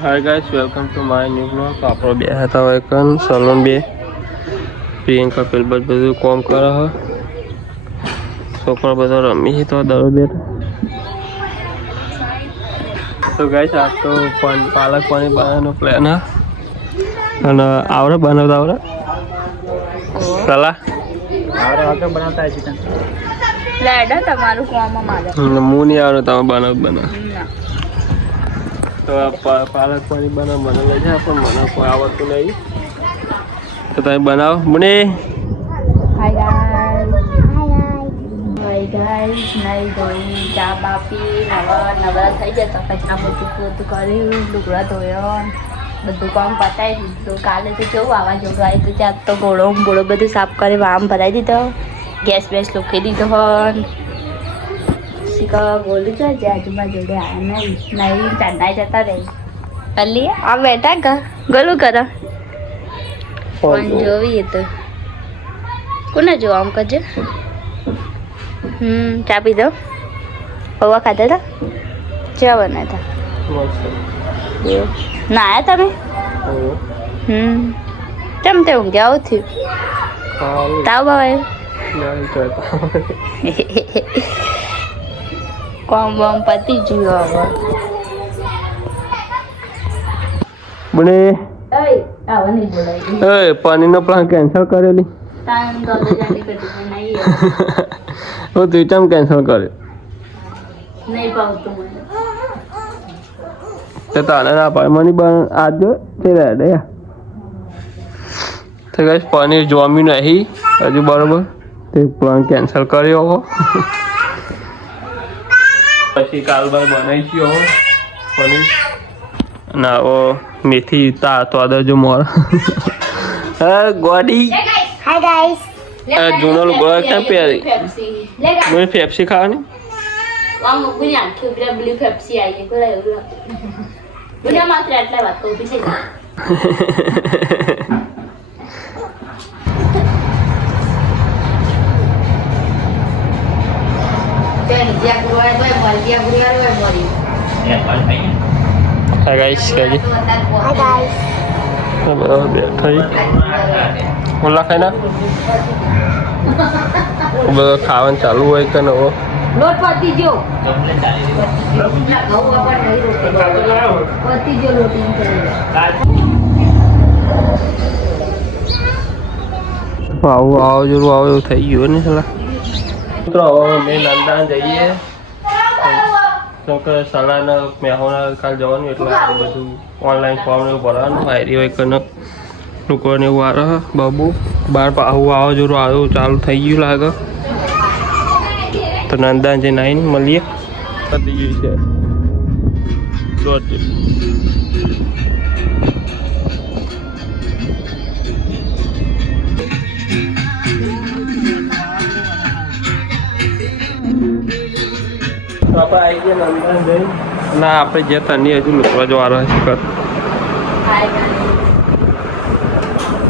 Hi guys, welcome to my new blog. તો આપણો બે હતા હોય કન સલૂન બે પ્રિયંકા પેલ બધું કોમ કરે હ છોકરા બધા રમી તો દરો બે. તો ગાઈસ આજ તો પાલક પનીર બનાવવાનો પ્લાન હ અને આવડે બનાવતા આવડે સલાહ આવડે બનાવતા છે તને લેડો તમારું કોમ મારે હું નહીં આવડે તમે બનાવ તો પાલક પનીર બનાવ મને લઈ જાય પણ મને કોઈ આવડતું નહીં તો તમે બનાવો મને. હાય ગાઈસ નહીં ધોઈ ચા બાપી નવરા થઈ જતા કચરા બધું કર્યું લુગડા ધોયો બધું કામ પતાવી દીધું. કાલે તો કેવું વાવાઝોડું આવ્યું હતું ત્યાં તો ગોળો બધું સાફ કરી વામ ભરાઈ દીધો ગેસ બેસ લૂકી દીધો હન બોલું છો જે આજુબાજુ જોડે આવ્યા નહીં ચાંદા જતા રહી અલી આ બેઠા કા ગલું કરો ફોન જોવી તો કોને જો આમ કરજો. ચા પીધો પૌવા ખાધા હતા જેવા બનાવ્યા હતા ના આયા તમે કેમ તે ઊંઘ્યા આવું થયું તાવ બાવા કોમ બોમ પતી ગયું હવે બને આવા નહીં બોલાય એ પનીરનો પ્લાન કેન્સલ કરેલી હું તું કેમ કેન્સલ કર્યો નહીં પાવતું મને તો તને ના પાડે મને આજ જો તે રેડે તો ગાઈસ પનીર જોમી નહીં હજુ બરોબર તે પ્લાન કેન્સલ કર્યો હો પછી કાલબાર બનાવી હો પનીર ના ઓ મેથી તા તો આદર જો મોર હા ગોડી હાય ગાઈસ જૂનો ગોળા ક્યાં પહેરી મને પેપ્સી ખાવાની આમ બુની આખી પેલા બ્લુ પેપ્સી આવી પેલા એવું બુના માત્ર આટલા વાત કહું પીછે હા ગાઈસ કહેજે થઈ ઓલા ખાઈ ના બધો ખાવાનું ચાલુ હોય કે નવો લોટ પતી ગયો આવું આવો જરૂર આવો એવું થઈ ગયું ને સલા મિત્રો હવે મેં નંદા જઈએ કે સલાહના મેહોના કાલ જવાનું એટલે આ બધું ઓનલાઈન ફોર્મ એવું ભરવાનું હાયરી હોય કે લોકોને એવું આવે બાબુ બાર આવું આવો જરૂર આવું ચાલુ થઈ ગયું લાગે તો નંદા જઈને આવીને મળીએ પતી ગયું છે દોઢ આપણે આવી ગયા નંદા જઈ ના આપણે જે તની હજુ લોકો જવાનો છે કર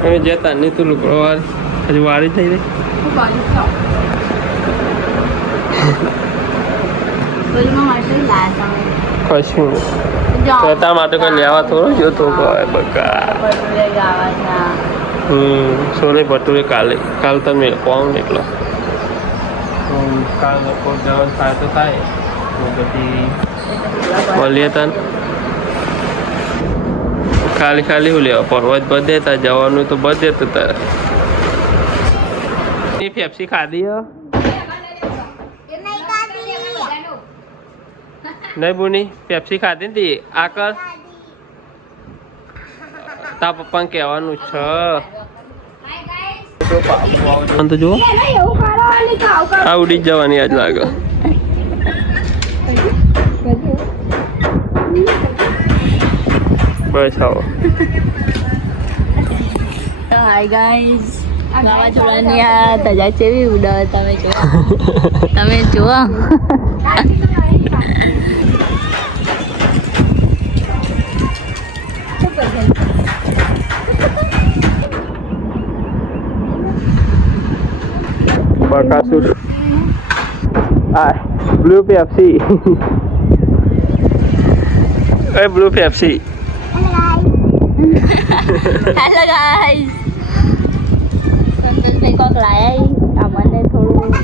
હવે જે તની તું લોકો હજુ વારી થઈ રહી કશું તારા માટે કોઈ લેવા થોડો જોતો હોય બકા સોને ભટુરે કાલ તમે કોણ એટલો કાલ લોકો જવાનું થાય તો થાય પછી મળીએ તને ખાલી ખાલી હું લેવા પરવા જ બધે તા જવાનું તો બધે તો તારે પેપ્સી ખાધી હો નહીં બોની પેપ્સી ખાધી ને તી આ કર તા પપ્પાને કહેવાનું છે તો જુઓ આ ઉડી જ જવાની આજ લાગે બસ આવો હાય ગાઈસ વાવાઝોડાની આ ધજા કેવી ઉડાવે તમે જુઓ બકાસુર આ બ્લુ પેપ્સી એ બ્લુ પેપ્સી હેલો ગાઈસ સંતોષભાઈ કોક લાયા અમને થોડું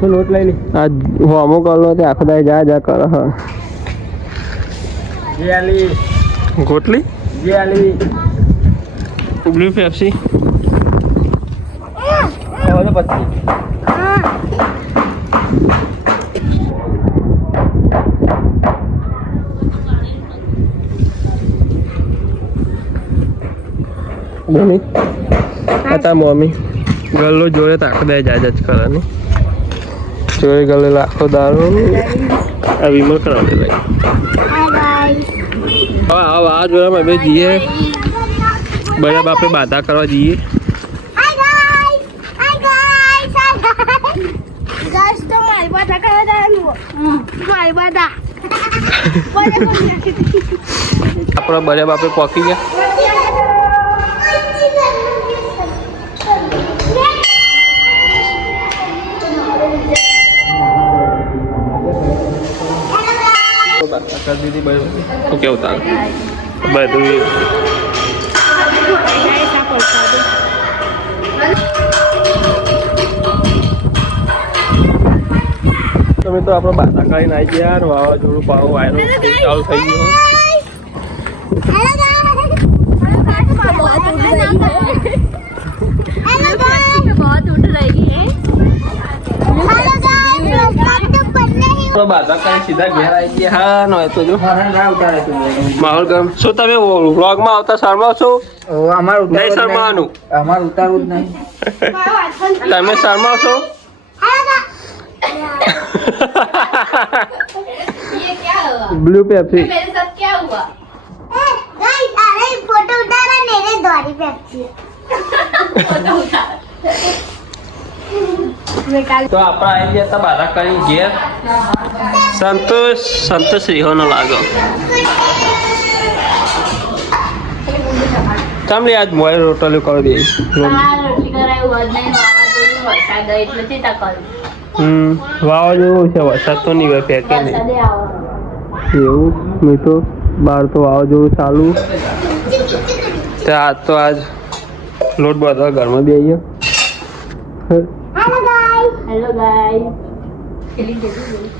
તો લોટ લઈ લી આ હું અમુક કલો તે આખો દાય જા જા કર હ જેલી ગોટલી જેલી બ્લુ પેપ્સી હવે તો પછી બોલી હતા મમ્મી ગલ્લો જોડે તો આખો દાય જા જ કરવાની ચોરી ગલે લાખો દારૂ આ વિમલ કરાવે લઈ હવે આ જોડામાં બે જઈએ બધા બાપે બાધા કરવા જઈએ આપણા બધા બાપે પોકી ગયા દીદી શું કેવું તાર બધું તમે તો આપણે બાધા કરીને આવી ગયા વાવાઝોડું પાવો વાયરો ચાલુ થઈ ગયો બાધા કઈ સીધા ઘેર આવી ગયા હા નો તો જો માહોલ ગરમ શું તમે વ્લોગમાં આવતા શર્મા છો નહીં શર્માવાનું અમાર ઉતારવું જ નહીં તમે શર્મા છો ब्लू पेप्सी फोटो उतारा मेरे द्वारी पेप्सी तो આપણે આવી ગયા હતા બાધા કરી ઘેર સંતોષ રીહોનો લાગો ચામલી આજ મોય રોટલી કરી દે વાવાઝોડું છે વરસાદ તો નહીં હોય ફેંકે નહીં એવું મેં તો બહાર તો વાવાઝોડું ચાલુ આજ તો આજ લોટ બધા ઘરમાં બી આવીએ હેલો ગાઈસ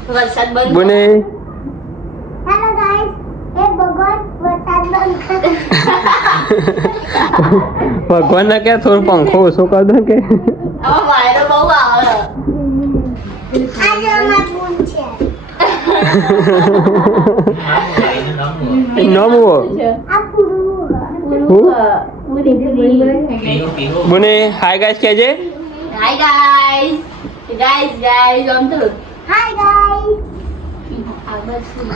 વરસાદ બંધ બને हेलो गाइस ये भगवान वरसाद बंद कर ભગવાન ને કે થોડો પંખો ઓછો કરી દો કે હવે વાયરો બહુ આવે आज हमारा फोन છે નામ હો આ પૂરું બને હાય ગાઈસ કહેજે હાય ગાઈસ ગાઈસ આમ તો हाय गाइस આગળ શું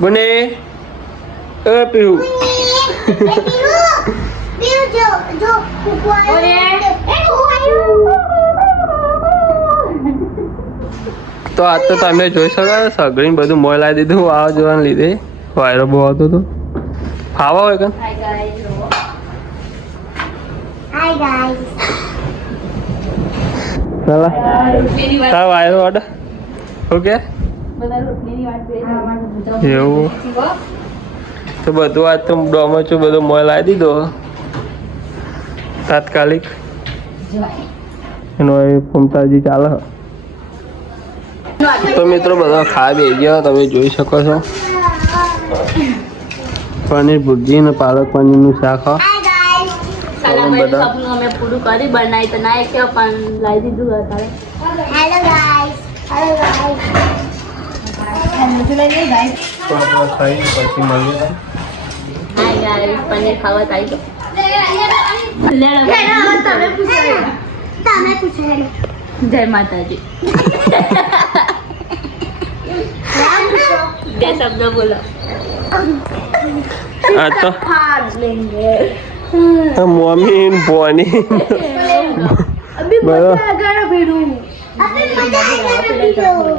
બને એ પીહુ पीऊ जो जो कुकुआ ओरे તો આજ તો તમે જોઈ શકો સગડીને બધું મોય લાવી દીધું આવા જોવાને લીધે વાયરો બહુ આવતો હતો ખાવા હોય કે હાય ગાઈસ हाय गाइस ચાલા રોટલીની વાત તાર વાયરો ઓર્ડર ઓકે બધા રોટલીની વાત કરી એવું તો બધું આજ તો ડોમચું બધું મોય લાવી દીધો તાત્કાલિક એનો એ ફમતાજી ચાલે તો મિત્રો બધા ખાવા બેસી ગયા તમે જોઈ શકો છો પનીર ભુરજી અને પાલક પનીરનું શાક हाय गाइस સલામત સપનું અમે પૂરું કરી બનાવી તો ના કે પણ લાવી દીધું અત્યારે हेलो गाइस તો આપણે ખાઈ પછી મળીએ હાય ગાઈસ પનીર ખાવા આવી ગયો તમે પૂછો જય માતાજી બે શબ્દ બોલો આ તો હાથ લેંગે મમ્મી ને બોની અભી બરાબર. આગળ ભીડું અબે મજા આવી ગયો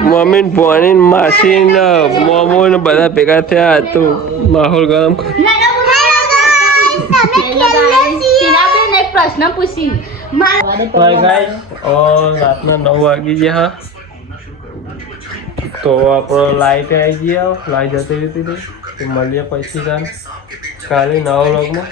મમ્મી ને બોની ને માસી ને મોમો ને બધા ભેગા થયા તો માહોલ ગરમ હેલો ગાઈસ તમે ટીનાબેન એક પ્રશ્ન પૂછી ગાઈસ રાતના 9 વાગી ગયા તો આપણો લાઈટ આવી ગયા લાઈટ જતી રહેતી હતી મળીએ પછી કાલે નવા વ્લોગમાં.